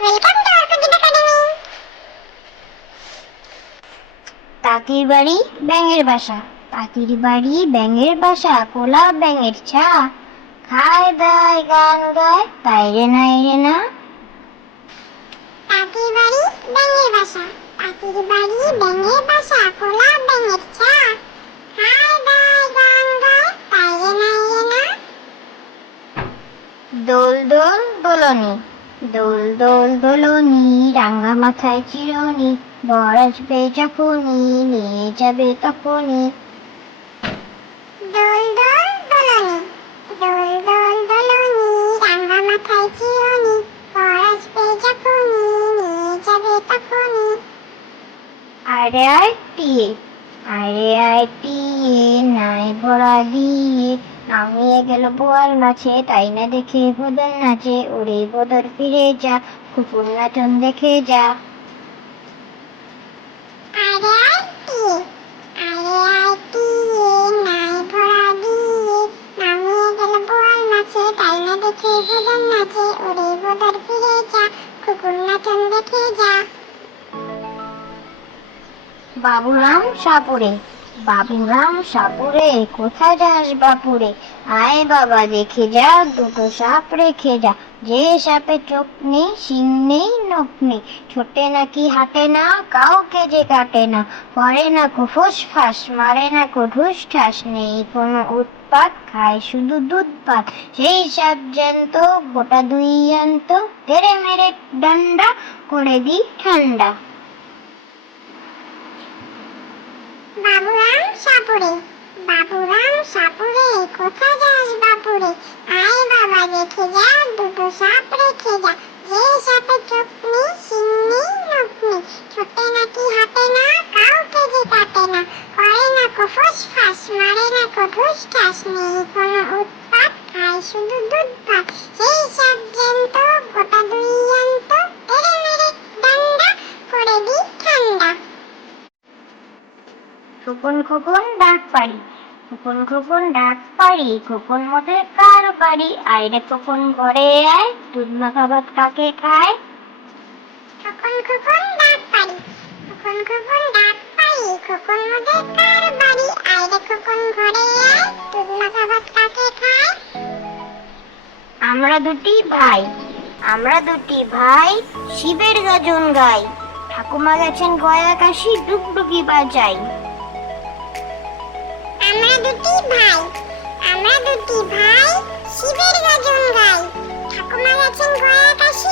Welcome to অর্কগিট academy. তাঁতির বাড়ি ব্যাঙের বাসা, তাঁতির বাড়ি ব্যাঙের বাসা, কোলা ব্যাঙের ছা, খায় দায় গান গায় তাই রে নাই রে না। তাঁতির বাড়ি ব্যাঙের বাসা, তাঁতির বাড়ি ব্যাঙের বাসা, কোলা ব্যাঙের ছা, খায় দায় গান গায় তাই রে নাই রে না। দোল দোল দোলনি, দোল দোল দোলনি, রাঙা মাথায় চিরুনি, বর আসবে যখনই নিয়ে যাবে তখনই। দোল দোল দোলনি, দোল দোল দোলনি, রাঙা মাথায় চিরুনি, বর আসবে যখনই নিয়ে যাবে তখনই। আরে আয় টিয়ে নাই ভরা দিয়ে, নামিয়ে গেল বোয়াল মাছে, তাই না দেখে বদর নাচে, ওরে বদর ফিরে যা, কুকুর নাচন দেখে যা। আরে আয় টিয়ে নাই ভরা দিয়ে, নামিয়ে গেল বোয়াল মাছে, তাই না দেখে বদর নাচে, ওরে বদর ফিরে যা, কুকুর নাচন দেখে যা। বাবুরাম সাপুরে, বাবুরাম সাপুরে, কোথায় যাস বাপুরে, আয় বাবা দেখে যা, দুটো সাপ রেখে যা, যে সাপে চোখ নেই শিং নেই নখ নেই, ছোটে নাকি হাঁটে না, কাউকে যে কাটে না, করে না কো ফুসফাস, মারে না কো ঢুস ঠাস, নেই কোনো উৎপাত, খায় শুধু দুধ ভাত, সেই সাপ জ্যান্ত গোটা দুই জ্যান্ত, তেড়ে মেরে ডান্ডা করে দি ঠান্ডা। বাবুরাম সাপুরে, বাবুরাম সাপুরে, কোথায় যাস বাপুরে, আয় বাবা দেখে যা, দুটো সাপ রেখে যা, যে সাপে চোখ নেই শিং নেই নখ নেই, ছোটে নাকি হাঁটে না, কাউকে যে কাটে না, করে না কো ফুসফাস, মারে না কো ঢুস ঠাস, নেই কোনো উৎপাত, খায় শুধু দুধ ভাত, সেই সাপ জ্যান্ত গোটা দুই জ্যান্ত, তেড়ে মেরে ডান্ডা করে দি ঠান্ডা। খোকন খোকন ডাক পারি, খোকন খোকন ডাক পারি, খোকন মোদের কার বাড়ি, আয় রে খোকন ঘরে আয়, দুধ মাখা ভাত কাকে খায়। খোকন খোকন ডাক পারি, খোকন খোকন ডাক পারি, খোকন মোদের কার বাড়ি, আয় রে খোকন ঘরে আয়, দুধ মাখা ভাত কাকে খায়। আমরা দুটি ভাই, আমরা দুটি ভাই, শিবের গাজন গাই, ঠাকুমা গেছেন গয়া কাশি, ডুগডুগি বাজাই। আমরা দুটি ভাই, আমরা দুটি ভাই, শিবের গাজন গাই, ঠাকুমা গেছেন গয়া কাশি,